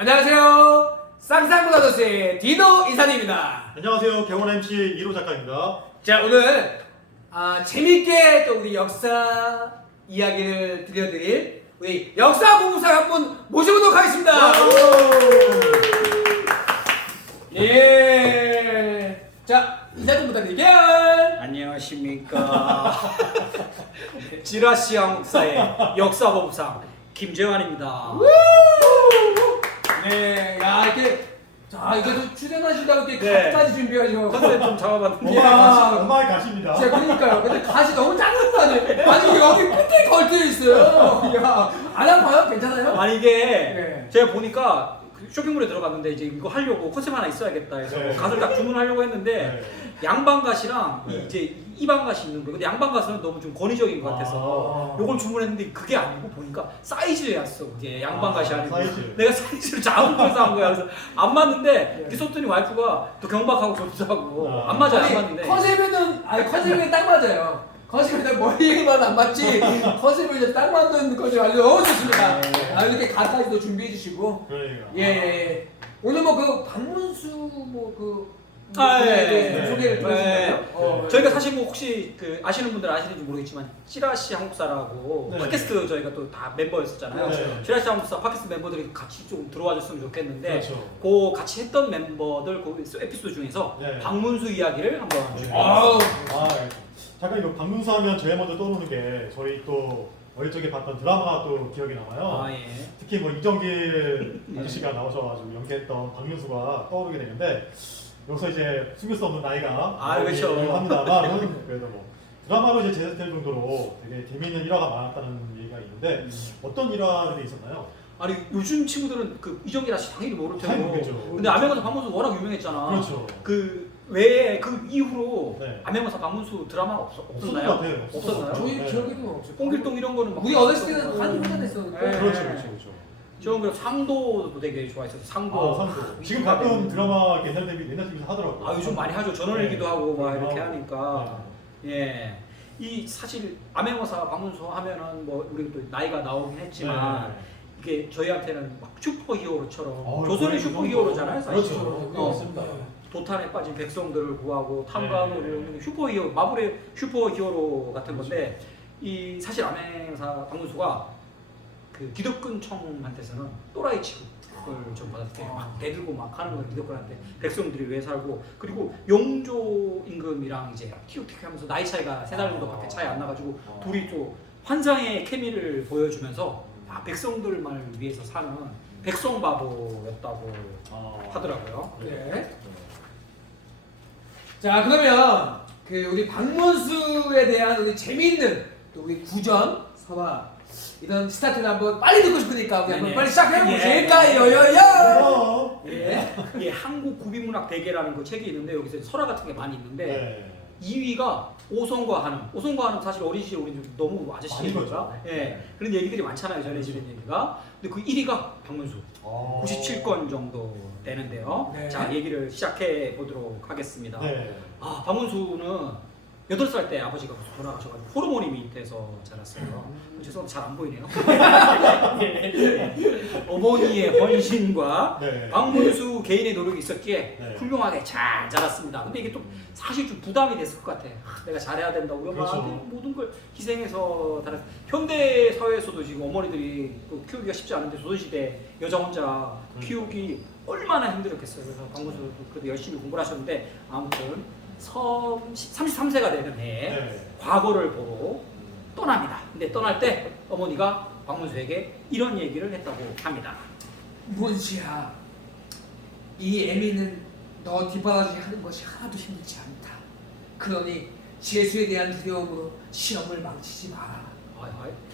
안녕하세요. 쌍쌍브라더스의 디노 이사님입니다. 안녕하세요. 개원 MC 1호 작가입니다. 자, 오늘 재밌게 또 우리 역사 이야기를 들려드릴 우리 역사 공부사 한 분 모셔보도록 하겠습니다. 예. 자, 인사 좀 부탁드릴게요. 안녕하십니까. 지라시 한국사의 역사본부상 김재환입니다. 네, 야 이렇게 이게 또 출연하신다고 이렇게 네. 가시까지 준비하시고 컨셉 좀 잡아봤는데 이야. 엄마의 가십니다. 진짜 그러니까요. 근데 가시 너무 작은 거 아니에요? 아니 여기 끝에 걸쳐 있어요. 야, 안 아파요? 괜찮아요? 아니 이게 네. 제가 보니까 쇼핑몰에 들어갔는데 이제 이거 하려고 컨셉 하나 있어야겠다 해서 네. 갓을 딱 주문하려고 했는데 네. 양반갓이랑 네. 이제 이반갓이 있는 거예요. 근데 양반갓은 너무 좀 권위적인 것 같아서 요걸 주문했는데 그게 아니고 보니까 사이즈였어. 이게 양반갓이 아니고 사이즈. 내가 사이즈를 작은 걸 산 거야. 그래서 안 맞는데 이렇게 썼더니 와이프가 또 경박하고 좋다고 안 맞아요. 안 맞는데 컨셉에는 딱 맞아요. 컨셉에는 머리만 안 맞지. 컨셉을 이제 딱 맞는 거죠. 아주 너무 좋습니다. 네. 이렇게 가까이도 준비해 주시고 그러니까. 예. 오늘 뭐 그 박문수 네. 소개를 들으신가요? 네. 저희가 사실 뭐 혹시 그 아시는 분들 아시는지 모르겠지만 찌라시 한국사라고 네. 팟캐스트 저희가 또 다 멤버였었잖아요. 네. 찌라시 한국사 팟캐스트 멤버들이 같이 좀 들어와 줬으면 좋겠는데 그렇죠. 그 같이 했던 멤버들 그 에피소드 중에서 네. 박문수 이야기를 한번 아우. 잠깐 이거 박문수 하면 제일 먼저 떠오르는 게 저희 또 어릴 적에 봤던 드라마가 또 기억이 남아요. 예. 특히 뭐 이정길 아저씨가 나오셔가지고 연기했던 박문수가 떠오르게 되는데 여기서 이제 숨길 수 없는 나이가 그렇죠. 합니다만 그래도 뭐 드라마로 이제 제작될 정도로 되게 재미있는 일화가 많았다는 얘기가 있는데 어떤 일화들이 있었나요? 아니 요즘 친구들은 그 이정길 아저씨 당연히 모를 테고 당연히 모르죠. 근데 암행어사 박문수 워낙 유명했잖아. 그렇죠. 그 외에 그 이후로 네. 암행어사 박문수 드라마가 없었던 없었나요? 것 같아요. 없었나요? 저희 네. 기억에도 없어요. 홍길동 이런 거는 막 우리 어렸을 때는 한 혼자 냈었는데. 네. 그렇죠. 저는 그 상도도 되게 좋아했어요. 상도. 상도. 지금 가끔 드라마 옛날 TV에서 하더라고요. 요즘 많이 하죠. 전원일기도 하고 막 이렇게 하니까. 네. 예. 이 사실 암행어사 박문수 하면은 뭐 우리 또 나이가 나오긴 했지만 이게 저희한테는 막 슈퍼히어로처럼 조선의 거의 슈퍼히어로잖아요. 사실. 그렇죠. 그렇습니다. 도탄에 빠진 백성들을 구하고 탐관오를 슈퍼히어로 마블의 슈퍼히어로 같은 건데 이 사실 암행어사 박문수가 그 기득권 청한테서는 또라이 취급을 좀 받았대요. 막 대들고 막 하는 거 기득권한테 백성들이 왜 살고 그리고 용조 임금이랑 이제 티격태격하면서 나이 차이가 3살 정도밖에 차이 안 나가지고 둘이 또 환상의 케미를 보여주면서 백성들만을 위해서 사는 백성바보였다고 하더라고요. 네. 자, 그러면 그 우리 박문수에 대한 우리 재미있는 또 우리 구전, 서화 이런 스타트를 한번 빨리 듣고 싶으니까 우리 한번 네네. 빨리 시작해 예. 보실까요? 예. 예, 한국 구비문학 대계라는 그 책이 있는데 여기서 설화 같은 게 많이 있는데 네. 2위가 오성과 한음. 오성과 한음 사실 어린 시절 우리 너무 아저씨 많이 얘기가 봤죠. 예. 그런 얘기들이 많잖아요. 전해지는 얘기가. 근데 그 1위가 박문수. 97건 정도 되는데요. 네. 자, 얘기를 시작해 보도록 하겠습니다. 네. 박문수는 8살 때 아버지가 돌아가셔가지고 호르몬이 밑에서 자랐어요. 죄송합니다. 잘 안 보이네요. 어머니의 헌신과 네. 박문수 개인의 노력이 있었기에 네. 훌륭하게 잘 자랐습니다. 근데 이게 또 사실 좀 부담이 됐을 것 같아. 내가 잘해야 된다. 우리 엄마한테 그렇죠. 모든 걸 희생해서 달았. 현대 사회에서도 지금 어머니들이 또 키우기가 쉽지 않은데 조선시대 여자 혼자 키우기 얼마나 힘들었겠어요. 그래서 박문수 그래도 열심히 공부를 하셨는데 아무튼 33세가 되는 해에 네. 과거를 보러 떠납니다. 근데 떠날 때 어머니가 박문수에게 이런 얘기를 했다고 합니다. 문수야, 이 애미는 너 뒷바라지 하는 것이 하나도 힘들지 않다. 그러니 재수에 대한 두려움으로 시험을 망치지 마라.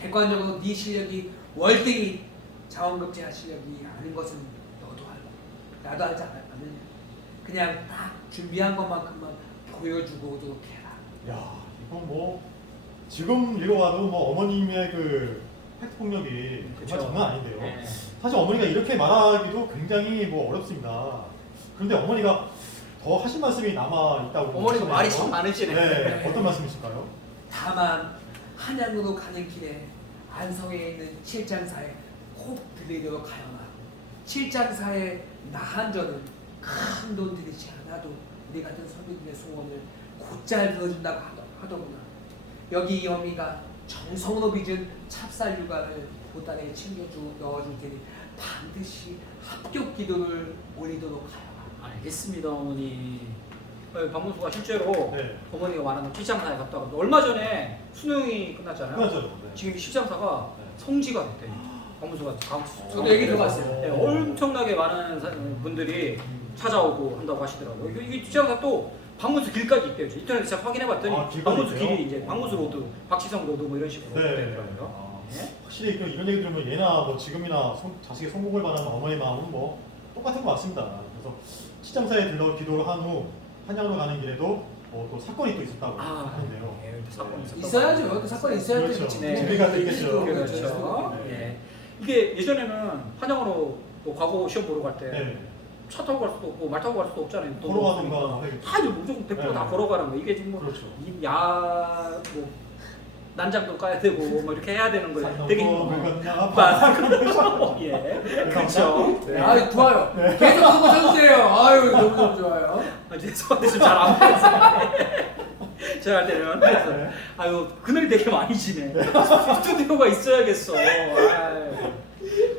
객관적으로 네 실력이 월등히 자원급제할 실력이 아닌 것은 너도 알고 나도 알지 않느냐. 그냥 딱 준비한 것만큼만 보여주고 오도록 해라. 야, 이건 뭐 지금 읽어봐도 뭐 어머님의 그 팩트 폭력이 정말 장난 아닌데요. 네. 사실 어머니가 이렇게 말하기도 굉장히 뭐 어렵습니다. 그런데 어머니가 더 하신 말씀이 남아 있다고. 어머니가 하시네요. 말이 참 많으시네. 네, 어떤 말씀이실까요? 다만 한양으로 가는 길에 안성에 있는 실장사에 꼭 들리도록 하여라. 칠장사의 나한전은 큰 돈 들이지 않아도 우리 같은 서민들의 소원을 곧잘 들어준다고 하더구나. 여기 이 어미가 정성으로 빚은 찹쌀 육안을 보따리에 넣어줄 테니 반드시 합격 기도를 올리도록 하여라. 알겠습니다, 어머니. 박문수가 실제로 네. 어머니가 말하는 칠장사에 갔다가 얼마 전에 수능이 끝났잖아요. 끝났죠. 네. 지금 이 칠장사가 네. 성지가 됐대요. 박문수가 저도 얘기 들어봤어요. 네, 엄청나게 많은 분들이 찾아오고 한다고 하시더라고요. 이게 칠장사 또 박문수 길까지 있대요. 인터넷에 제가 확인해봤더니 아, 길까지 박문수 있대요? 길이 이제 박문수 로드, 박지성 로드 뭐 이런 식으로 네. 되더라고요. 아, 네. 확실히 이런 얘기 들으면 얘나 뭐 지금이나 자식의 성공을 바라는 어머니 마음은 뭐 똑같은 것 같습니다. 그래서 시장사에 들러 기도를 한 후 한양으로 가는 길에도 또 사건이 또 있었다고 하는데요. 네, 사건이 있었다고 있어야죠. 그 사건이 있어야 그렇죠. 되겠지. 네. 재미가 있겠죠. 그렇죠. 네. 예. 이게 예전에는 한양으로 뭐 과거 시험 보러 갈 때 차 네. 타고 갈 수도 없고 말 타고 갈 수도 없잖아요. 또 걸어가든가 없으니까. 다 이제 무조건 100% 다 네. 걸어가는 거. 이게 지금 뭐 그렇죠. 뭐 난장도 까야 되고 뭐 이렇게 해야 되는 거예요. 되게 맞아. 예. 그렇죠. 네. 아, 좋아요. 계속 하고 쳐주세요. 아유, 너무 좋아요. 죄송한데 좀 잘 안 보여서. 제가 할 때는 그래서 네. 아유 그늘이 되게 많이 지네. 스튜디오가 있어야겠어. 아유.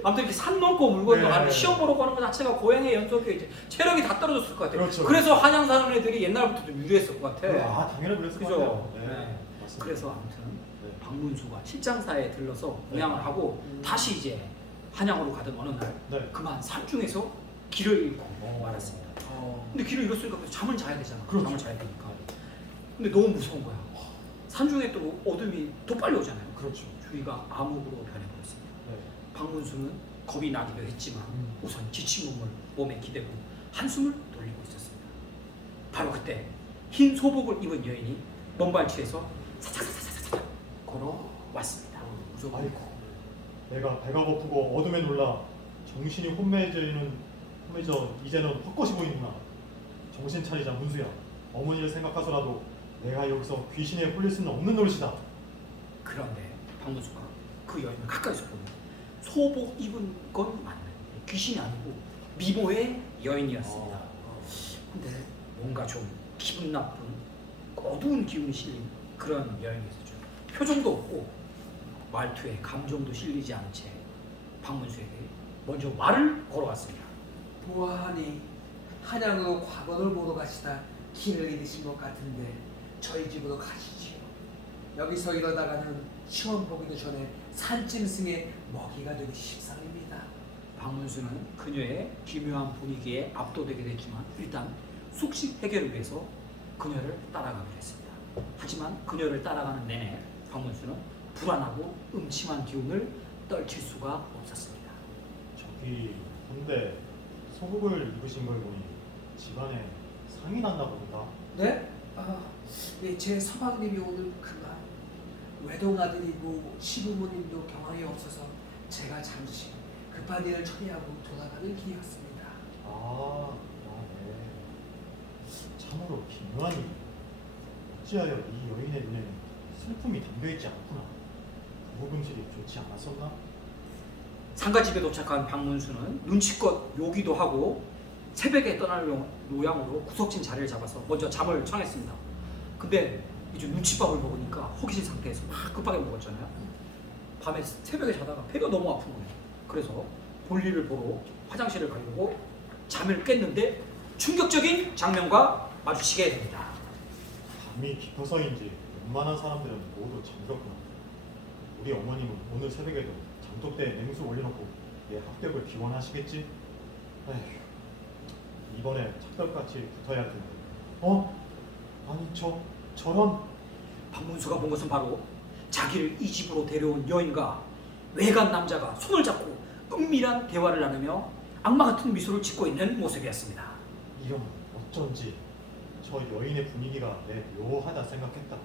아무튼 이렇게 산 넘고 물 건너가는 네. 시험 보러 가는 것 자체가 고향의 연속에 이제 체력이 다 떨어졌을 것 같아요. 그렇죠. 그래서 한양 사는 애들이 옛날부터 좀 유리했을 것 같아. 아, 당연히 그랬을 것 그죠? 같아요. 네. 맞습니다. 그래서 아무튼 네. 박문수가 칠장사에 들러서 네. 공양을 하고 다시 이제 한양으로 가던 어느 날 네. 그만 산중에서 길을 잃고 말았습니다. 근데 길을 잃었으니까 잠을 자야 되잖아. 그렇죠. 잠을 자야 되니까. 근데 너무 무서운 거야. 산중에 또 어둠이 더 빨리 오잖아요. 그렇죠. 주위가 암흑으로 변해버렸습니다. 네. 박문수는 겁이 나기도 했지만 우선 지친 몸을 몸에 기대고 한숨을 돌리고 있었습니다. 바로 그때 흰 소복을 입은 여인이 먼발치에서 사사사사사사 걸어왔습니다. 아이고, 내가 배가 고프고 어둠에 놀라 정신이 혼미해져 이제는 헛것이 보이는구나. 정신 차리자 문수야. 어머니를 생각하서라도 내가 여기서 귀신에 홀릴 수는 없는 노릇이다. 그런데 박문수가 그 여인을 가까이서 보니 소복 입은 건 맞는 귀신이 아니고 미모의 여인이었습니다. 근데 뭔가 좀 기분 나쁜 어두운 기운이 실린 그런 여인이었죠. 표정도 없고 말투에 감정도 실리지 않은 채 박문수에게 먼저 말을 걸어왔습니다. 보아하니 한양으로 과거를 보러 가시다 길을 잃으신 것 같은데 저희 집으로 가시지요. 여기서 이러다가는 시험 보기도 전에 산짐승의 먹이가 되기 십상입니다. 박문수는 그녀의 기묘한 분위기에 압도되게 됐지만 일단 숙식 해결을 위해서 그녀를 따라가기로 했습니다. 하지만 그녀를 따라가는 내내 박문수는 불안하고 음침한 기운을 떨칠 수가 없었습니다. 저기 근데 소복을 입으신 걸 보니 집안에 상이 났나 봅니다. 네? 예, 제 서방님이 오늘 그만 외동아들이고 시부모님도 경황이 없어서 제가 잠시 급한 일을 처리하고 돌아가는 길이었습니다. 네. 참으로 기묘한 일. 어찌하여 이 여인의 눈에는 슬픔이 담겨있지 않구나. 부부금실이 좋지 않았었나? 상가집에 도착한 박문수는 눈치껏 요기도 하고 새벽에 떠날 요양으로 구석진 자리를 잡아서 먼저 잠을 청했습니다. 근데 이제 눈칫밥을 먹으니까 허기진 상태에서 막 급하게 먹었잖아요. 밤에 새벽에 자다가 배가 너무 아픈 거예요. 그래서 볼일을 보러 화장실을 가려고 잠을 깼는데 충격적인 장면과 마주치게 됩니다. 밤이 깊어서인지 웬만한 사람들은 모두 잠들었구나. 우리 어머님은 오늘 새벽에도 장독대에 냉수 올려놓고 내 합격을 기원하시겠지? 에휴, 이번에 찰떡같이 붙어야 할 텐데. 아니 저런. 박문수가 본 것은 바로 자기를 이 집으로 데려온 여인과 외간 남자가 손을 잡고 은밀한 대화를 나누며 악마 같은 미소를 짓고 있는 모습이었습니다. 이런 어쩐지 저 여인의 분위기가 내 묘하다 생각했다.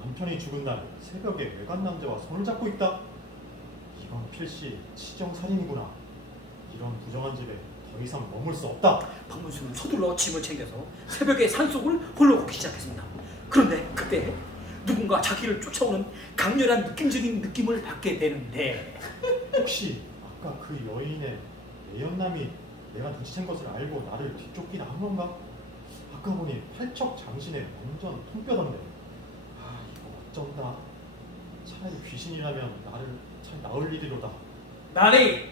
남편이 죽은 날 새벽에 외간 남자와 손을 잡고 있다. 이건 필시 치정살인이구나. 이런 부정한 집에 더 이상 머물 수 없다. 박문수는 서둘러 짐을 챙겨서 새벽에 산속을 홀로 걷기 시작했습니다. 그런데 그때 누군가 자기를 쫓아오는 강렬한 느낌적인 느낌을 받게 되는데 혹시 아까 그 여인의 예언남이 내가 눈치챈 것을 알고 나를 뒤쫓기나 한 건가? 아까 보니 팔척 장신에 완전 통뼈던데. 아 이거 어쩐다. 차라리 귀신이라면 나를 잘 나을 일이로다. 나리,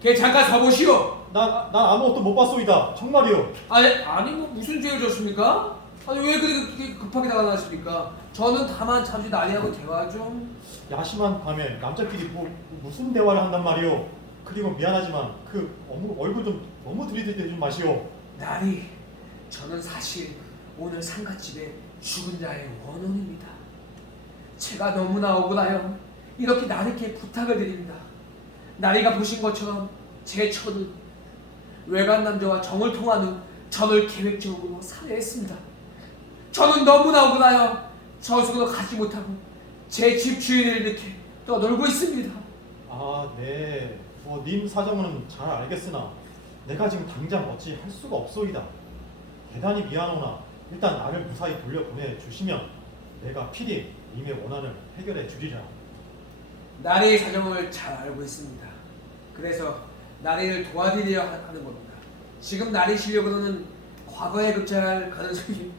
걔 잠깐 서보시오. 난 아무것도 못 봤소이다. 정말이오. 아니 뭐 무슨 죄를 졌습니까? 아니 왜 그렇게 급하게 나가나십니까? 저는 다만 잠시 나리하고 대화 좀. 야심한 밤에 남자끼리 무슨 대화를 한단 말이오. 그리고 미안하지만 그 얼굴 좀 너무 들이대지 좀 마시오. 나리, 저는 사실 오늘 상갓집에 죽은 자의 원혼입니다. 제가 너무나 억울하여 이렇게 나리께 부탁을 드립니다. 나리가 보신 것처럼 제 처는 외간 남자와 정을 통한 후 저를 계획적으로 살해했습니다. 저는 너무나 억울하여 저승으로 가지 못하고 제 집 주인을 이렇게 떠돌고 있습니다. 아, 네. 님 사정은 잘 알겠으나 내가 지금 당장 어찌 할 수가 없소이다. 대단히 미안하오나 일단 나를 무사히 돌려보내 주시면 내가 필히 님의 원한을 해결해 주리라. 나리의 사정을 잘 알고 있습니다. 그래서 나리를 도와드리려 하는 겁니다. 지금 나리 실력으로는 과거에 급제할 가능성이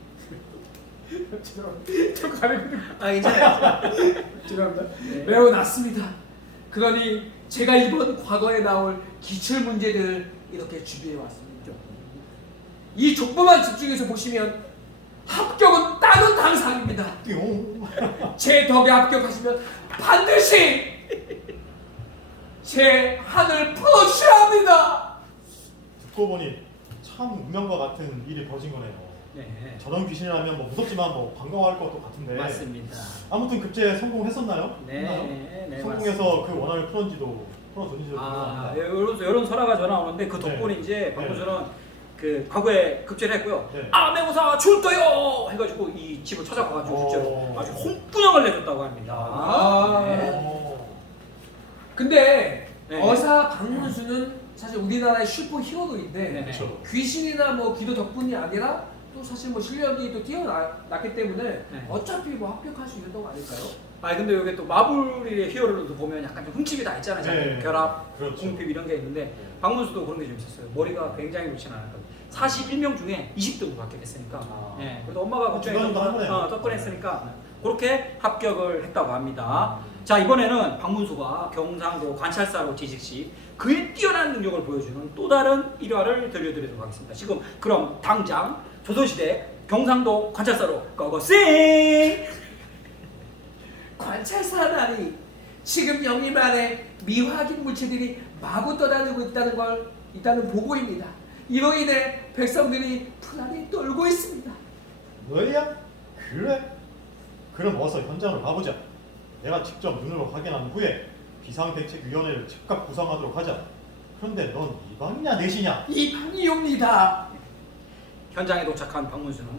죄송합니다. 괜찮아요. 죄송합니다. 매우 낮습니다. 그러니 제가 이번 과거에 나올 기출 문제들을 이렇게 준비해 왔습니다. 이 족보만 집중해서 보시면 합격은 따는 당상입니다. 띠용. 제 덕에 합격하시면 반드시 제 한을 풀어주셔야 합니다. 듣고 보니 참 운명과 같은 일이 벌어진 거네요. 네, 저런 귀신이라면 뭐 무섭지만 뭐 반가워할 것도 같은데. 맞습니다. 아무튼 급제 성공했었나요? 네, 했나요? 네, 성공해서 그 원한을 풀어줬는지도 궁금합니다. 이런 전화가 전화 오는데 그 덕분에 네. 이제 박문수는 그 과거에 급제를 했고요. 네. 암행어사 출도요 해가지고 이 집을 찾아가가지고 실제로 아주 홍분형을 내줬다고 합니다. 네. 근데 네. 어사 박문수는 사실 우리나라의 슈퍼 히어로인데 네. 그렇죠. 귀신이나 뭐 기도 덕분이 아니라 또 사실 뭐 실력이 또 뛰어났기 때문에 네. 어차피 뭐 합격할 수 있는 거 아닐까요? 근데 여기 또 마블의 히어로들도 보면 약간 좀 흠집이 다 있잖아요. 네. 결합, 그렇죠. 궁핍 이런 게 있는데 박문수도 그런 게 좀 있었어요. 머리가 굉장히 좋진 않았거든요. 41명 중에 20등으로 합격했으니까. 아. 네. 그래도 엄마가 걱정이 두 번도 한 거네요. 떡번했으니까 그렇게 합격을 했다고 합니다. 자, 이번에는 박문수가 경상도 관찰사로 취직 시 그의 뛰어난 능력을 보여주는 또 다른 일화를 들려드리도록 하겠습니다. 지금 그럼 당장 조선시대 경상도 관찰사로 고고싱! 관찰사 나리 지금 영림 안에 미확인 물체들이 마구 떠다니고 있다는 보고입니다. 이로 인해 백성들이 불안에 떨고 있습니다. 너야? 그래? 그럼 어서 현장으로 가보자. 내가 직접 눈으로 확인한 후에 비상대책위원회를 즉각 구성하도록 하자. 그런데 넌 이방이냐 내시냐? 이방이옵니다. 현장에 도착한 박문수는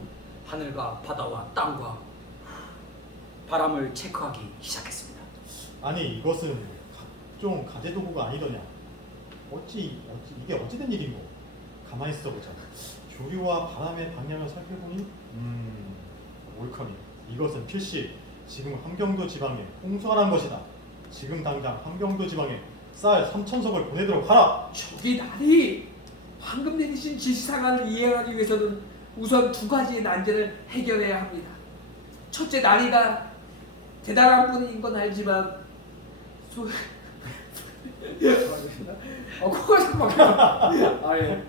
하늘과 바다와 땅과 바람을 체크하기 시작했습니다. 아니 이것은 각종 가재도구가 아니더냐? 이게 어찌된 일인고? 가만히 있어보자. 조류와 바람의 방향을 살펴보니 옳거니 이것은 필시 지금 함경도 지방에 홍수가 난 것이다. 지금 당장 함경도 지방에 쌀 3,000석을 보내도록 하라. 저기 나리 방금 내리신 지시사항을 이행하기 위해서는 우선 두 가지의 난제를 해결해야 합니다. 첫째, 나리가 대단한 분인 건 알지만 코가 자꾸 막혀요. 예.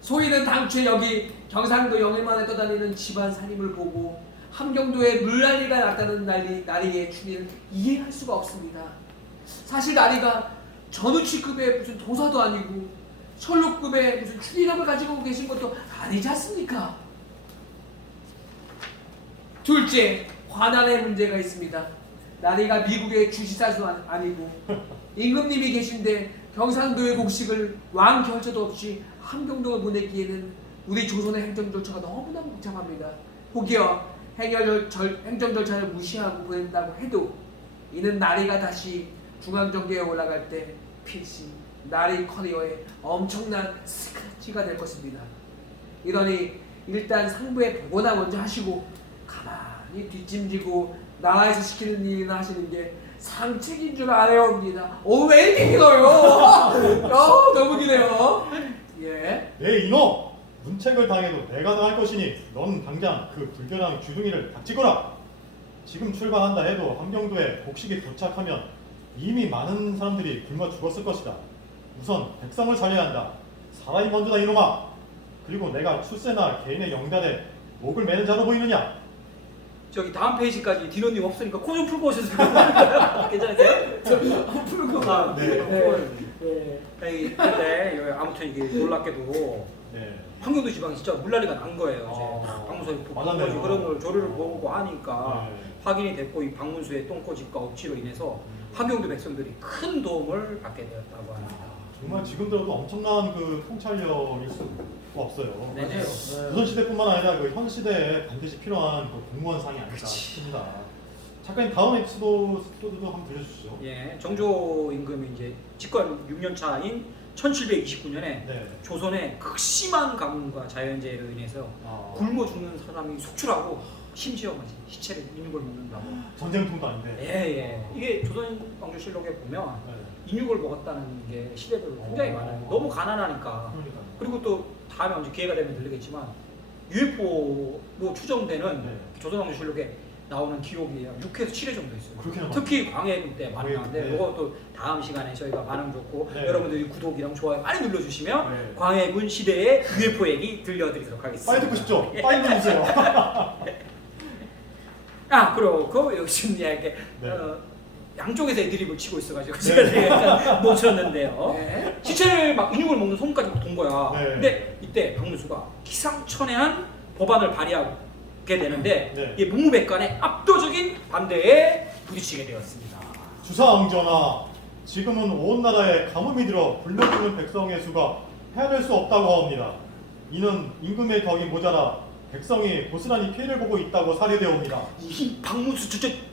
소희는 당초에 여기 경상도 영일만에 떠다니는 집안 살림을 보고 함경도에 물난리가 났다는 나리의 추리를 이해할 수가 없습니다. 사실 나리가 전우치급의 무슨 도사도 아니고 셜록급의 무슨 추리력을 가지고 계신 것도 아니지 않습니까? 둘째, 관할의 문제가 있습니다. 나리가 미국의 주지사도 아니고 임금님이 계신데 경상도의 곡식을 왕 결제도 없이 함경도로 보내기에는 우리 조선의 행정 절차가 너무나 복잡합니다. 혹여 행정 절차를 무시하고 보낸다고 해도 이는 나리가 다시 중앙정계에 올라갈 때 필시 나리 커리어에 엄청난 스크래치가 될 것입니다. 이러니 일단 상부에 보고나 먼저 하시고 가만히 뒷짐지고 나라에서 시키는 일이나 하시는 게 상책인 줄 알아옵니다. 왜 이렇게 길어요? 너무 기네요. 예. 이놈! 문책을 당해도 내가 당할 것이니 넌 당장 그 불결한 주둥이를 닥치거라. 지금 출발한다 해도 함경도에 곡식이 도착하면 이미 많은 사람들이 굶어 죽었을 것이다. 우선 백성을 살려야 한다. 사람이 먼저다 이놈아. 그리고 내가 출세나 개인의 영달에 목을 매는 자로 보이느냐? 저기 다음 페이지까지 디노님 없으니까 코 좀 풀고 오셨으면 좋겠어요. 괜찮으세요? 풀고. 아, 네. 근데 아무튼 이게 놀랍게도 네. 함경도 지방이 진짜 물난리가 난 거예요. 아, 방문소에 맞았네요. 그런 걸 조류를 보고 하니까 네. 확인이 됐고 이 방문소의 똥꼬집과 억지로 인해서 함경도 백성들이 큰 도움을 받게 되었다고 합니다. 정말 지금 들어도 엄청난 그 통찰력일 수가 없어요. 네. 맞아요. 조선시대뿐만 아니라 그 현 시대에 반드시 필요한 그 공무원상이 아닐까 싶습니다. 작가님 다음 에피소드도 한번 들려주시죠. 예, 정조 임금이 이제 집권 6년 차인 1729년에 네. 조선의 극심한 가뭄과 자연재해로 인해서 굶어 죽는 사람이 속출하고 심지어 시체를 인육을 먹는다고. 전쟁통도 아닌데. 예. 이게 조선왕조실록에 보면 네. 인육을 먹었다는 게 시대별로 굉장히 많아요. 너무 가난하니까. 그러니까요. 그리고 또 다음에 언제 기회가 되면 들리겠지만 UFO로 추정되는 네. 조선왕조실록에 나오는 기록이에요. 6에서 7회 정도 있어요. 그렇게 나와요? 특히 광해군 때 많이 나오는데 네. 이것도 다음 시간에 저희가 반응 좋고 네. 여러분들이 구독이랑 좋아요 많이 눌러주시면 네. 광해군 시대의 UFO 얘기 들려드리도록 하겠습니다. 빨리 듣고 싶죠? 빨리 들으세요. 그리고 여기 지금 이렇게 네. 양쪽에서 애드립을 치고 있어가지고 네. 제가 약간 놓쳤는데요. 네. 시체를 막 인육을 먹는 손까지 돈 거야. 네. 근데 이때 박문수가 기상천외한 법안을 발의하게 되는데 네. 이 문무백관의 압도적인 반대에 부딪히게 되었습니다. 주상전하, 지금은 온 나라에 가뭄이 들어 굶어 죽는 백성의 수가 헤아릴 수 없다고 하옵니다. 이는 임금의 덕이 모자라 백성이 고스란히 피해를 보고 있다고 사례되옵니다. 이 박문수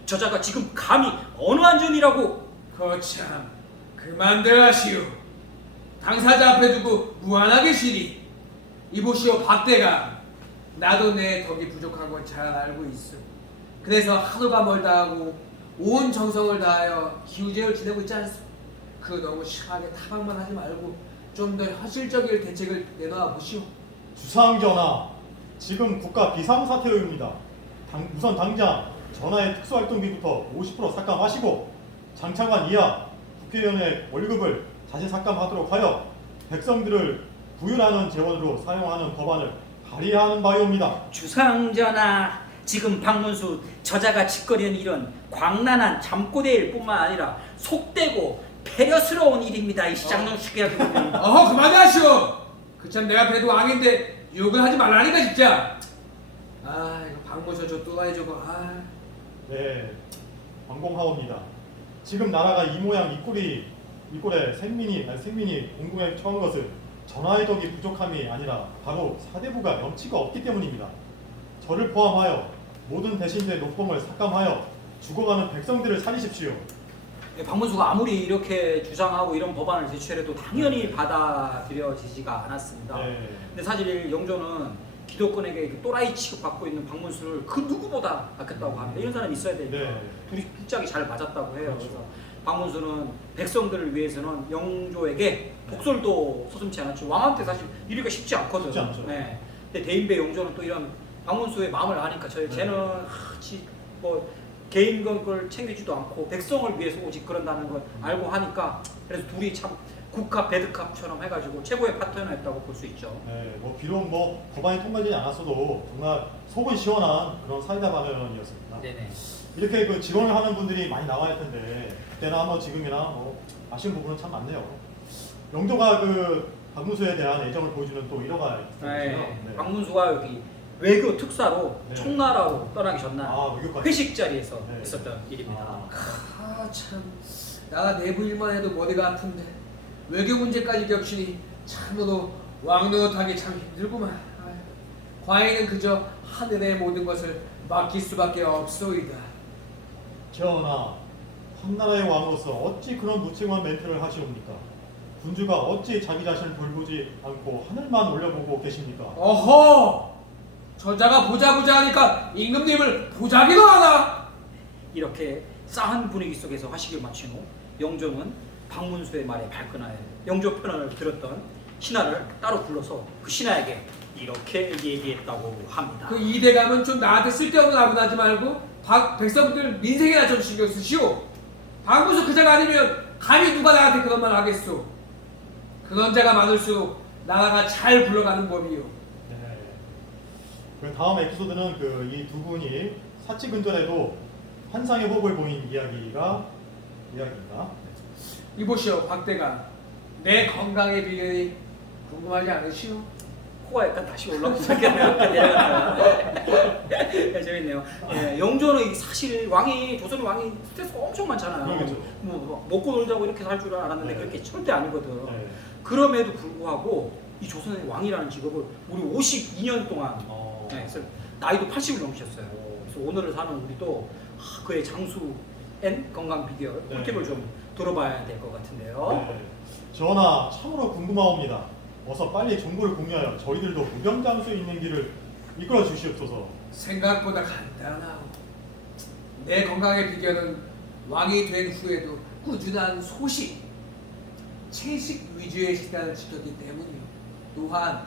저자가 지금 감히 어느 안전이라고? 거참 그만들 하시오. 당사자 앞에 두고 무한하게 시리. 이보시오 박대감. 나도 내 덕이 부족한 건 잘 알고 있어. 그래서 하루가 멀다 하고 온 정성을 다하여 기우제를 지내고 있지 않소. 그 너무 심하게 타박만 하지 말고 좀 더 현실적인 대책을 내놔 보시오. 주상전하, 지금 국가 비상사태입니다. 우선 당장 전하의 특수활동비부터 50% 삭감하시고 장차관 이하 국회의원의 월급을 다시 삭감하도록 하여 백성들을 부유하는 재원으로 사용하는 법안을 발의하는 바이옵니다. 주상전하, 지금 박문수 저자가 짓거리는 일은 광란한 잠꼬대일 뿐만 아니라 속되고 배려스러운 일입니다. 이 시장농식이야. 그만하시오. 그참 내 앞에도 왕인데 욕을 하지 말라니까 진짜. 이거 박모셔 저 또라이 저거. 네, 광공하옵니다. 지금 나라가 이 모양 이 꼴에 생민이 공공에 처한 것은 전하의 덕이 부족함이 아니라 바로 사대부가 염치가 없기 때문입니다. 저를 포함하여 모든 대신들 녹봉을 삭감하여 죽어가는 백성들을 살리십시오. 박문수가 아무리 이렇게 주장하고 이런 법안을 제출해도 당연히 받아들여지지가 않았습니다. 네. 근데 사실 영조는 기독권에게 그 또라이 취급받고 있는 박문수를 그 누구보다 아꼈다고 합니다. 이런 사람이 있어야 되니까. 네. 둘이 필짝이 잘 맞았다고 해요. 그렇죠. 그래서 박문수는 백성들을 위해서는 영조에게 독설도 서슴지 않았죠. 왕한테 사실 이리가 쉽지 않거든. 쉽지 않죠. 네. 근데 대인배 영조는 또 이런 박문수의 마음을 아니까 쟤는 뭐 개인 걸 챙기지도 않고 백성을 위해서 오직 그런다는 걸 알고 하니까 그래서 둘이 참 국합 배드캅처럼 해가지고 최고의 파트너였다고 볼 수 있죠. 네, 비록 법안이 통과되지 않았어도 정말 속은 시원한 그런 사이다 반응이었습니다. 네네. 이렇게 그 지원을 하는 분들이 많이 나와야 할 텐데 그때나 지금이나 아쉬운 부분은 참 많네요. 영조가 그 박문수에 대한 애정을 보여주는 또 일화가 있어요. 네. 박문수가 여기 외교 특사로 네. 청나라로 떠나기 전날 외교까지. 회식 자리에서 네. 있었던 일입니다. 참 나가 내부 일만 해도 머리가 아픈데 외교 문제까지 겹치니 참으로 왕노릇하기 참 힘들구만. 과인은 그저 하늘의 모든 것을 맡길 수밖에 없소이다. 전하, 한나라의 왕으로서 어찌 그런 무책임한 멘트를 하시옵니까? 군주가 어찌 자기 자신을 돌보지 않고 하늘만 올려보고 계십니까? 어허! 저자가 보자 하니까 임금님을 보자기도 하나? 이렇게 싸한 분위기 속에서 화식을 마친 후 영조는 박문수의 말에 발끈하여 영조 편언을 들었던 신하를 따로 불러서 그 신하에게 이렇게 얘기했다고 합니다. 그 이대감은 좀 나한테 쓸데없는 아부나지 말고 백성들 민생이나 좀 신경 쓰시오. 박문수 그 자가 아니면 감히 누가 나한테 그런 말 하겠소. 그런 자가 많을수록 나라가 잘 굴러가는 법이요. 네. 그 다음 에피소드는 그 이 두 분이 사치근절에도 환상의 호흡을 보인 이야기입니다. 이보시오 박대감, 내 건강의 비결이 궁금하지 않으시오? 코가 약간 다시 올라오고 약간 내려가요. 재밌네요. 예, 영조는 사실 조선 왕이 스트레스가 엄청 많잖아요. 그렇죠. 뭐 먹고 놀자고 이렇게 살 줄 알았는데 네. 그렇게 절대 아니거든. 네. 그럼에도 불구하고 이 조선의 왕이라는 직업을 우리 52년 동안 네, 그래서 나이도 80을 넘으셨어요. 그래서 오늘을 사는 우리도 그의 장수엔 건강 비결 네. 꿀팁을 좀 들어봐야 될 것 같은데요. 네. 전하 참으로 궁금하옵니다. 어서 빨리 정보를 공유하여 저희들도 무병장수 있는 길을 이끌어 주시옵소서. 생각보다 간단하오. 내 건강의 비결은 왕이 된 후에도 꾸준한 소식, 채식 위주의 식단을 지켰기 때문이요. 또한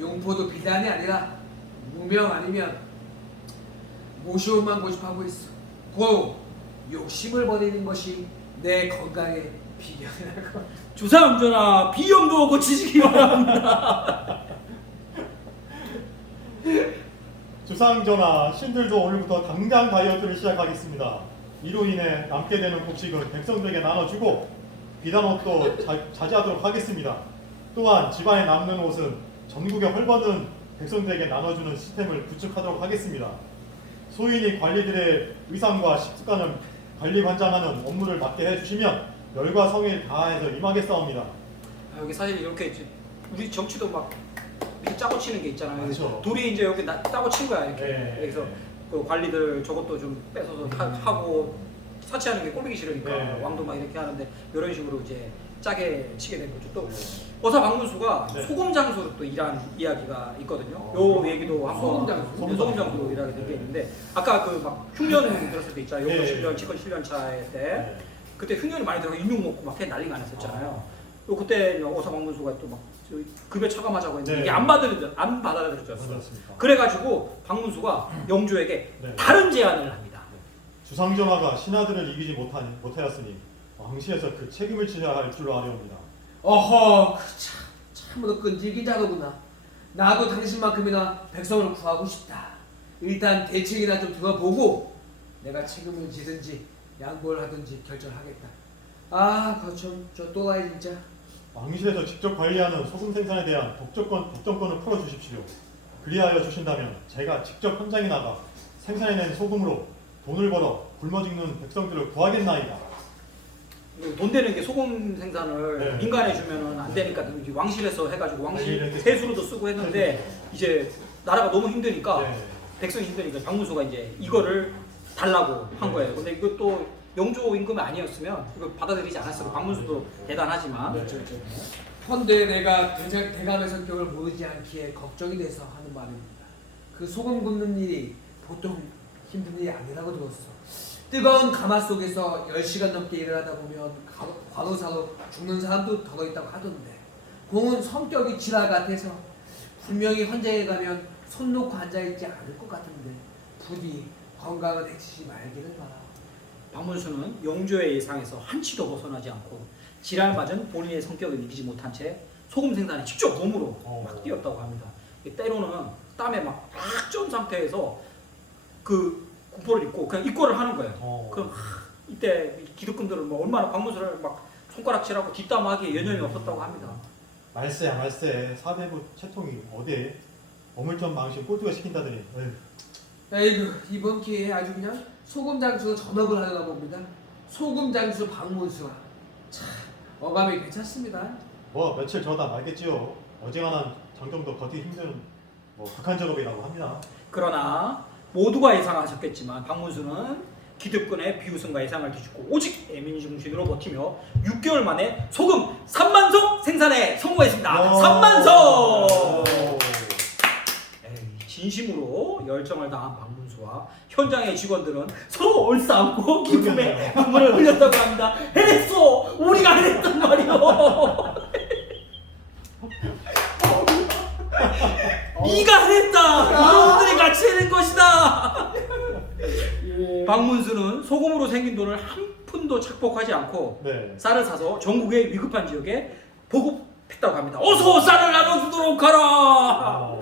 용포도 비단이 아니라 무명 아니면 모시옷만 고집하고 있어. 고 욕심을 버리는 것이 내 건강의 비결이라고. 주상전하 비염도 고치시기 바랍니다. 주상전하, 신들도 오늘부터 당장 다이어트를 시작하겠습니다. 이로 인해 남게 되는 곡식은 백성들에게 나눠주고 비단 옷도 자제하도록 하겠습니다. 또한 집안에 남는 옷은 전국에 헐벗은 백성들에게 나눠주는 시스템을 구축하도록 하겠습니다. 소인이 관리들의 의상과 식습관을 관리관장하는 업무를 맡게 해주시면 열과 성의를 다해서 임하겠사옵니다. 여기 사실 이렇게 우리 정치도 막 이렇게 짜고 치는 게 있잖아요. 그렇죠. 둘이 이제 여기 짜고 친 거야 이렇게. 네. 그래서 그 관리들 저것도 좀 뺏어서 하고 사치하는 게 꼴보기 싫으니까 네. 왕도 막 이렇게 하는데 이런 식으로 이제 짜게 치게 된 거죠. 또 어사 박문수가 네. 소금 장수로 또 일한 이야기가 있거든요. 요 얘기도 한번 소금 장수. 소금 장수 이야기 된 게 있는데 아까 그 막 흉년 들었을 때 있잖아요. 용도 네. 7년, 치권 7년 차에 때 네. 그때 흉년이 많이 들어가 인육 먹고 막 난리가 났었잖아요. 요 그때 어사 박문수가 또 막 급여 처감하자고 했는데 네. 이게 안 받아들여졌어요. 그렇습니까? 그래가지고 박문수가 영조에게 네. 다른 제안을 합니다. 주상전하가 신하들을 이기지 못하였으니 왕실에서 그 책임을 져야 할 줄로 아려옵니다. 어허, 참으로 끈질긴 자로구나. 나도 당신만큼이나 백성을 구하고 싶다. 일단 대책이나 좀 들어보고 내가 책임을 지든지 양보를 하든지 결정하겠다. 아, 거참 저 또라이 진짜. 왕실에서 직접 관리하는 소금 생산에 대한 독점권을 풀어주십시오. 그리하여 주신다면 제가 직접 현장에 나가 생산해낸 소금으로 돈을 벌어 굶어 죽는 백성들을 구하겠나이다. 돈 되는 게 소금 생산을 네. 민간에 주면은 안 되니까 이제 왕실에서 해가지고 왕실 이렇게 세수로도 쓰고 했는데 이제 나라가 너무 힘드니까 네. 백성이 힘드니까 박문수가 이제 이거를 달라고 한 네. 거예요. 근데 이것도 영조 임금이 아니었으면 이거 받아들이지 않았어요. 박문수도 대단하지만 네. 헌데 내가 대감의 성격을 모르지 않기에 걱정이 돼서 하는 말입니다. 그 소금 굽는 일이 보통 힘든 일이 아니라고 들었어. 뜨거운 가마 속에서 10시간 넘게 일을 하다 보면 과로사로 죽는 사람도 더러 있다고 하던데, 공은 성격이 지라 같아서 분명히 헌장에 가면 손 놓고 앉아있지 않을 것 같은데 부디 건강을 해치지 말기를 바라. 박문수는 영조의 예상에서 한치도 벗어나지 않고 지랄 맞은 본인의 성격을 이기지 못한 채 소금 생산에 직접 몸으로 막 뛰었다고 합니다. 때로는 땀에 막 쫀 상태에서 그 구포를 입고 그냥 입고를 하는 거예요. 그럼 이때 기득권들은 뭐 얼마나 박문수를 막 손가락질하고 뒷담화하기에 여념이 없었다고 합니다. 말세야 말세. 사대부 채통이 어디에 어물전 망신 꼴뚜가 시킨다더니. 아이고, 이번 기회에 아주 그냥 소금 장수로 전업을 하려나 봅니다. 소금 장수 박문수와 참 어감이 괜찮습니다. 뭐 며칠 저다 말겠지요. 어지간한 장정도 버티기 힘든 극한 작업이라고 합니다. 그러나 모두가 예상하셨겠지만 박문수는 기득권의 비웃음과 예상을 뒤집고 오직 애민중신으로 버티며 6개월 만에 소금 3만석 생산에 성공했습니다. 3만석! 진심으로 열정을 다한 박문수. 박문수와 현장의 직원들은 서로 얼싸안고 기쁨에 눈물을 흘렸다고 합니다. 해냈어! 우리가 해냈단 말이오! 네가 해냈다! 여러분들이 같이 해낸 것이다! 박문수는 소금으로 생긴 돈을 한 푼도 착복하지 않고 네. 쌀을 사서 전국의 위급한 지역에 보급했다고 합니다. 어서 쌀을 나눠주도록 하라!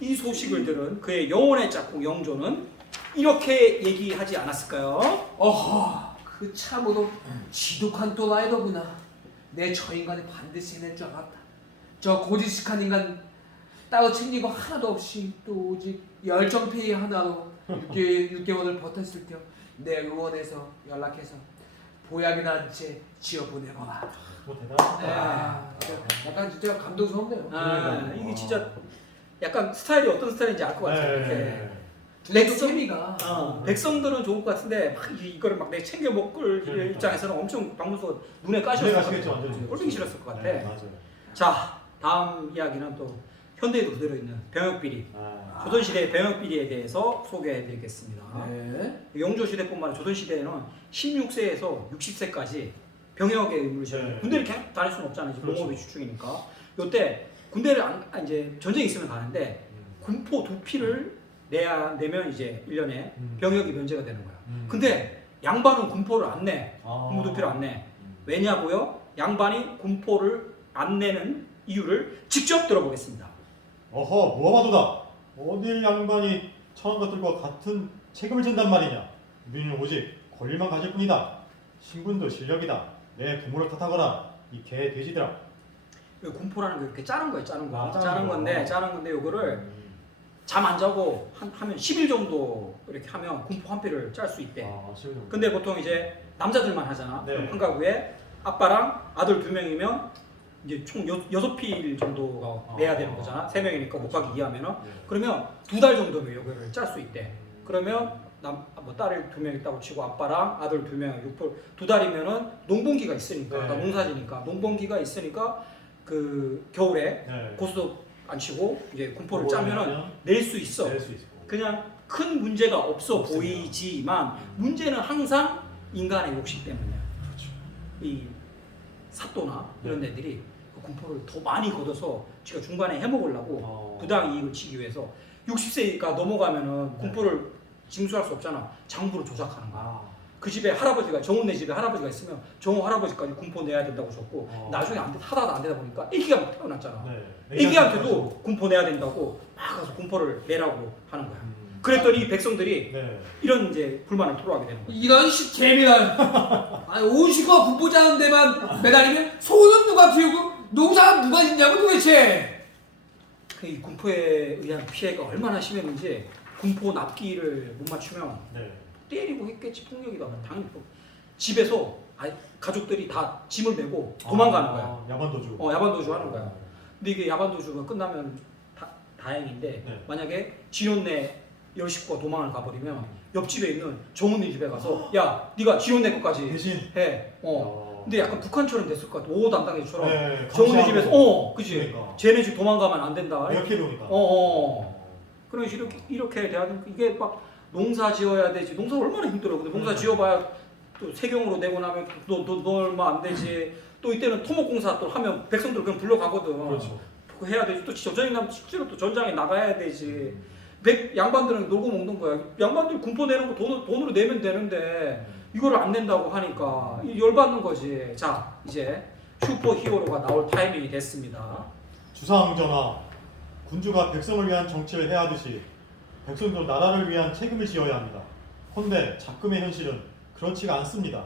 이 소식을 들은 그의 영혼의 짝꿍 영조는 이렇게 얘기하지 않았을까요? 어허, 그 참으로 지독한 또라이더구나. 내 저 인간이 반드시 해낼 줄 알았다. 저 고지식한 인간 따로 챙긴 거 하나도 없이 또 오직 열정페이 하나로 6개월을 버텼을 겸 내 의원에서 연락해서 보약이나 한 채 지어보내거라. 뭐 대단하다. 네. 약간 진짜 감동스럽네요. 이게 진짜 약간 스타일이 어떤 스타일인지 알 것 같아요. 이렇게. 레드 재미가. 백성들은 좋을 것 같은데 막 이거를 막 내 챙겨 먹을 그러니까. 입장에서는 엄청 박문수가 눈에 눈에 까셨을 것 가시겠죠, 같아요. 완전히. 꼴보기 싫었을 것 같아. 네, 맞아요. 자, 다음 이야기는 또 현대에도 그대로 있는 병역비리. 아, 조선시대의 병역비리에 대해서 소개해드리겠습니다. 네. 영조시대뿐만 아니라 조선시대에는 16세에서 60세까지 병역의 의무를 지어요. 네. 군대를 계속 다닐 수는 없잖아요. 그렇죠. 농업이 주축이니까. 요때 군대를 이제 전쟁이 있으면 가는데 군포 2피를 내면 이제 1년에 병역이 면제가 되는 거야. 근데 양반은 군포를 안 내. 군포 2피를 안 내. 왜냐고요? 양반이 군포를 안 내는 이유를 직접 들어보겠습니다. 어허, 무어바도다. 어딜 양반이 처한 것들과 같은 책임을 진단 말이냐. 우리는 오직 권리만 가질 뿐이다. 신분도 실력이다. 내 부모를 탓하거라. 이 개 돼지들아. 군포라는 게 이렇게 자른 거예요. 자른 거. 아, 자른 건데 요거를 잠 안 자고 하면 10일 정도 이렇게 하면 군포 한 피를 짤 수 있대. 실력. 근데 보통 이제 남자들만 하잖아. 네. 그럼 한 가구에 아빠랑 아들 2명이면 이제 총 6필 정도가 내야 되는 거잖아. 3명이니까 곱하기 2하면은. 네. 그러면 2달 정도면 요거를 짤 수 있대. 그러면 뭐 딸이 2명 있다고 치고 아빠랑 아들 2명 6필 2달이면은 농번기가 있으니까 네. 농사지니까 농번기가 있으니까 그 겨울에 네. 고스톱 안 치고 이제 군포를 뭐 짜면은 하면 낼 수 있어. 낼 수 있고. 그냥 큰 문제가 없어 없습니다. 보이지만 문제는 항상 인간의 욕심 때문이야. 그렇죠. 이 사또나 이런 애들이 그 군포를 더 많이 걷어서 지가 중간에 해먹으려고 부당 이익을 치기 위해서 60세가 넘어가면은 군포를 징수할 수 없잖아. 장부를 조작하는 거야. 그 집에 할아버지가 정훈네 집에 할아버지가 있으면 정훈 할아버지까지 군포 내야 된다고 줬고 나중에 하다도 안 되다 보니까 애기가 막 태어났잖아. 네. 애기한테도 군포 내야 된다고 막 가서 군포를 내라고 하는 거야. 그랬더니 백성들이 네. 이런 이제 불만을 토로하게 되는 거야. 이런 식 개미란. 아니 온 식구가 군포 짜는 데만 매달리면 소는 누가 피우고 농사는 누가 짓냐고 도대체. 이 군포에 의한 피해가 얼마나 심했는지 군포 납기를 못 맞추면 네. 때리고 했겠지. 폭력이다. 당연히 집에서 가족들이 다 짐을 메고 도망가는 거야. 야반도주. 야반도주 하는 거야. 근데 이게 야반도주가 끝나면 다행인데 네. 만약에 진혼네 10식구가 도망을 가버리면 옆집에 있는 정훈네 집에 가서 야 네가 진혼네 것까지 대신. 해. 근데 약간 북한처럼 됐을 것 같아. 5호 담당자처럼 네. 정훈네 집에서 그치. 그러니까. 쟤네 집 도망가면 안 된다. 내가 피해 보니까. 그런 식으로 이렇게 돼야 돼. 이게 막 농사 지어야 되지. 농사 얼마나 힘들어. 근데 농사 지어봐야 또 세경으로 내고 나면 너 얼마 안 되지. 또 이때는 토목공사 또 하면 백성들 그냥 불러가거든. 그렇죠. 그거 해야 되지. 또 전쟁이 나면 실제로 또 전장에 나가야 되지. 양반들은 놀고 먹는 거야. 양반들 군포 내는 거 돈으로 내면 되는데 이거를 안 낸다고 하니까 열받는 거지. 자, 이제 슈퍼 히어로가 나올 타이밍이 됐습니다. 주상전하, 군주가 백성을 위한 정치를 해야 하듯이 백성도 나라를 위한 책임을 지어야 합니다. 헌데 작금의 현실은 그렇지가 않습니다.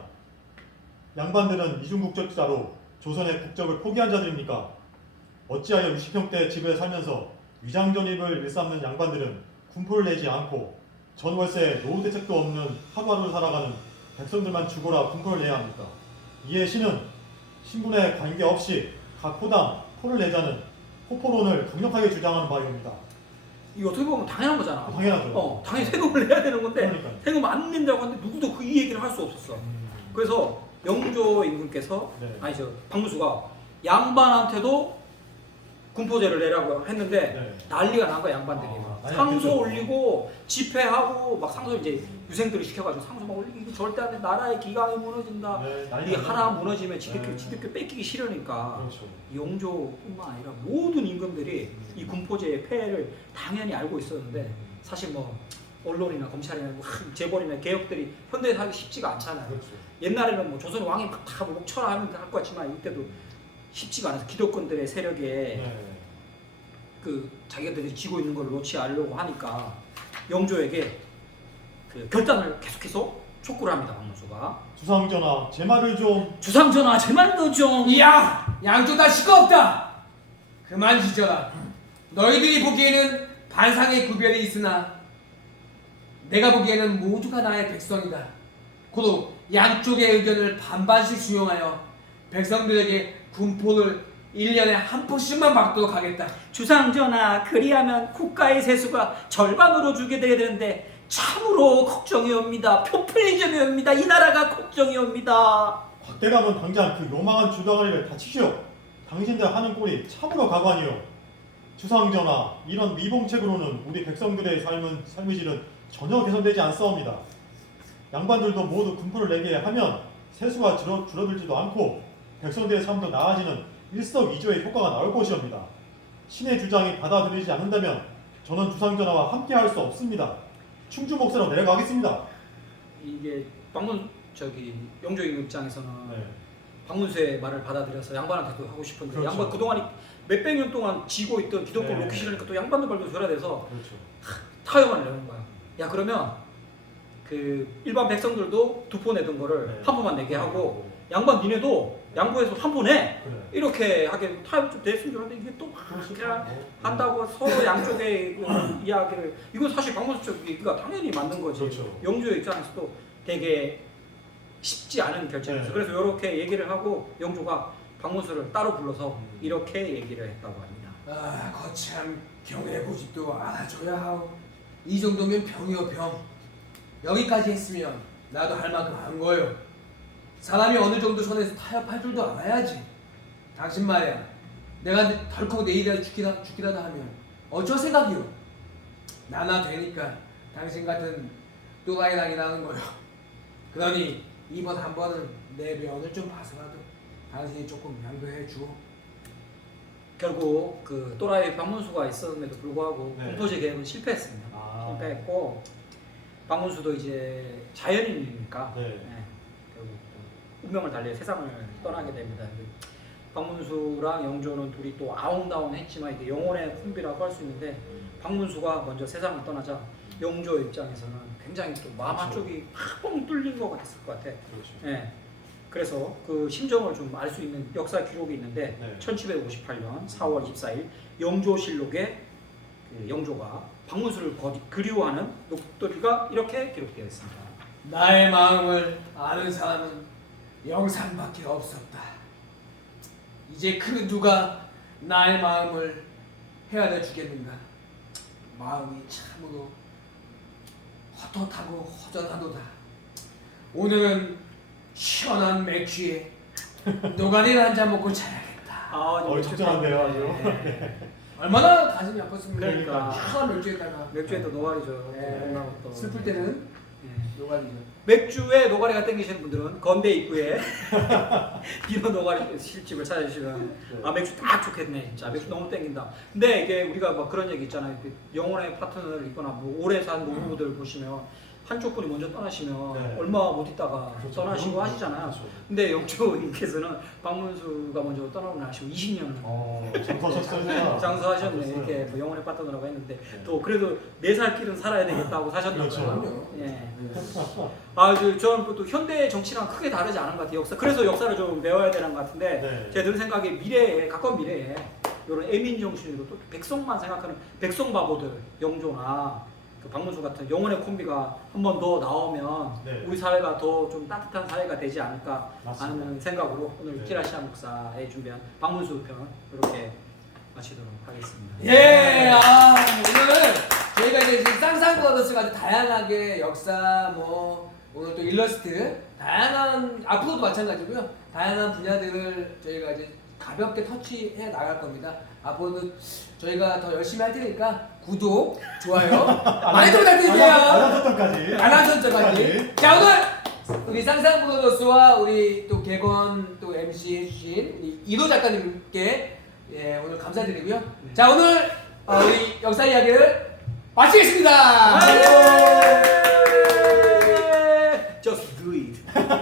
양반들은 이중국적자로 조선의 국적을 포기한 자들입니까? 어찌하여 60평대 집에 살면서 위장전입을 일삼는 양반들은 군포를 내지 않고 전월세 노후 대책도 없는 하루하루를 살아가는 백성들만 죽어라 군포를 내야 합니까? 이에 신은 신분에 관계없이 각 호당 포를 내자는 포포론을 강력하게 주장하는 바입니다. 이거 어떻게 보면 당연한 거잖아. 당연하죠. 당연히 세금을 내야 되는 건데 그러니까요. 세금 안 낸다고 하는데 누구도 그 이 얘기를 할 수 없었어. 그래서 영조 임금께서 네. 박문수가 양반한테도 군포제를 내라고 했는데 네. 난리가 난 거야 양반들이. 아니, 상소 그쵸. 올리고 집회하고 막 상소 이제 유생들이 시켜가지고 상소 막 올리고 이거 절대 안 돼. 나라의 기강이 무너진다. 네, 이 하나 무너지면 지들끼리 네. 뺏기기 싫으니까 그렇죠. 영조뿐만 아니라 모든 임금들이 이 군포제의 폐해를 당연히 알고 있었는데 사실 뭐 언론이나 검찰이나 뭐 재벌이나 개혁들이 현대에서 하기 쉽지가 않잖아요. 그렇죠. 옛날에는 뭐 조선 왕이 막다 목쳐라 하면 할 것 같지만 이때도 쉽지가 않아서 기득권들의 세력에 네. 그 자기들이 쥐고 있는 걸 놓지 않으려고 하니까 영조에게 그 결단을 계속해서 촉구를 합니다. 박문수가. 주상전하, 제 말을 좀. 주상전하 제 말도 좀. 이야, 양쪽 다 시끄럽다. 그만 지져라. 너희들이 보기에는 반상의 구별이 있으나 내가 보기에는 모두가 나의 백성이다. 고로 양쪽의 의견을 반반씩 수용하여 백성들에게 군포를 1년에 한 포씩만 받도록 하겠다. 주상전하 그리하면 국가의 세수가 절반으로 주게 되는데 참으로 걱정이옵니다. 표풀리점이옵니다. 이 나라가 걱정이옵니다. 박대감은 당장 그 요망한 주덩어리를 다치시오. 당신들 하는 꼴이 참으로 가관이오. 주상전하, 이런 미봉책으로는 우리 백성들의 삶의 질은 전혀 개선되지 않사옵니다. 양반들도 모두 군포를 내게 하면 세수가 줄어들지도 않고 백성들의 삶도 나아지는 일석이조의 효과가 나올 것이옵니다. 신의 주장이 받아들이지 않는다면 저는 주상전하와 함께할 수 없습니다. 충주 목사로 내려가겠습니다. 이게 영조의 입장에서는 네. 박문수의 말을 받아들여서 양반한테도 하고 싶은데 그렇죠. 양반 그동안 몇백 년 동안 지고 있던 기독교를 네. 놓기 싫으니까 또 양반들 말도 줘야 돼서 그렇죠. 타협안을 내는 거야. 야 그러면 그 일반 백성들도 두 포 내던 거를 네. 한 포만 내게 하고 양반 니네도 양보해서 한 포 내. 그래. 이렇게 하게 타협 좀 됐으면 좋은데 이게 또 막 그냥 한다고 서로 양쪽의 그 이야기를 이건 사실 박문수 쪽 얘기가 당연히 맞는 거지. 그렇죠. 영조의 입장에서도 되게 쉽지 않은 결정이었어. 네. 그래서 이렇게 얘기를 하고 영조가 박문수를 따로 불러서 이렇게 얘기를 했다고 합니다. 아, 거참 병의 고집도 알아줘야 하오. 이 정도면 병이요 병. 여기까지 했으면 나도 할 만큼 한 거요. 사람이 어느 정도 선에서 타협할 줄도 알아야지. 당신 말이야. 내가 덜컥 내일이라도 죽기라도 하면 어쩔 생각이요. 나나 되니까 당신 같은 또라이랑이 나는 거요. 그러니 이번 한 번은 내 면을 좀 봐서라도 당신이 조금 양보해 주오. 결국 그 또라이 박문수가 있었음에도 불구하고 네. 군포제 계획은 실패했습니다. 아. 실패했고 박문수도 이제 자연인이니까 네. 결국 또 운명을 달리 세상을 떠나게 됩니다. 박문수랑 영조는 둘이 또 아웅다웅했지만 이게 영혼의 콤비라고 할 수 있는데 박문수가 먼저 세상을 떠나자 영조 입장에서는 굉장히 또 마음 그렇죠. 한쪽이 뻥 뚫린 것 같았을 것 같아. 그렇죠. 예. 그래서 그 심정을 좀 알 수 있는 역사 기록이 있는데 네. 1758년 4월 24일 영조실록에 그 영조가 박문수를 그리워하는 녹두리가 이렇게 기록되어 있습니다. 나의 마음을 아는 사람은 영상밖에 없었다. 이제 그 누가 나의 마음을 헤아려 주겠는가? 마음이 참으로 헛헛하고 허전하도다. 오늘은 시원한 맥주에 노가리를 한 잔 먹고 자야겠다. 적절한데요, 아주. 네. 얼마나 가슴이 아팠습니까? 그러니까. 시원한 맥주에다가 맥주에 또 노가리죠. 네. 콩나물 또. 슬플 때는 네. 노가리죠. 맥주에 노가리가 땡기시는 분들은 건대 입구에 비노 노가리 실집을 찾아주시면 아 맥주 딱 좋겠네 진짜 맥주 너무 땡긴다. 근데 이게 우리가 막 그런 얘기 있잖아요. 그 영혼의 파트너를 있거나 뭐 오래 산 노부부들 보시면 한쪽 분이 먼저 떠나시면 네. 얼마 못 있다가 그렇죠. 떠나시고 하시잖아요. 그렇죠. 근데 영조님께서는 박문수가 먼저 떠나고 나시고 20년을 장사하셨어요. 장수하셨네. 이렇게 뭐 영혼의 파트너라고 했는데 네. 또 그래도 4살 길은 살아야 되겠다고 사셨나 그렇죠. 봐요. 그럼요. 예. 저는 또 현대 정치랑 크게 다르지 않은 것 같아요. 그래서 역사를 좀 배워야 되는 것 같은데 네. 제 늘 생각에 미래에 가까운 미래에 이런 애민 정신으로 또 백성만 생각하는 백성 바보들 영조나 그 박문수 같은 영혼의 콤비가 한 번 더 나오면 네. 우리 사회가 더 좀 따뜻한 사회가 되지 않을까 맞습니다. 하는 생각으로 오늘 네. 키라시아 목사에 준비한 박문수 편 이렇게 마치도록 하겠습니다. 예, 오늘 저희가 이제 지금 쌍쌍브라더스가 아주 다양하게 역사, 뭐 오늘 또 일러스트, 다양한 앞으로도 마찬가지고요. 다양한 분야들을 저희가 이제 가볍게 터치해 나갈 겁니다. 앞으로는 저희가 더 열심히 할 테니까 구독, 좋아요 많이 좀 부탁드릴게요. 알아듣던까지. 알아듣던까지. 자, 오늘 우리 쌍쌍 브로더스와 우리 또 개건 또 MC 해주신 우리 이도 작가님께 예, 오늘 감사드리고요. 자, 오늘 우리 역사 이야기를 마치겠습니다. Just do it.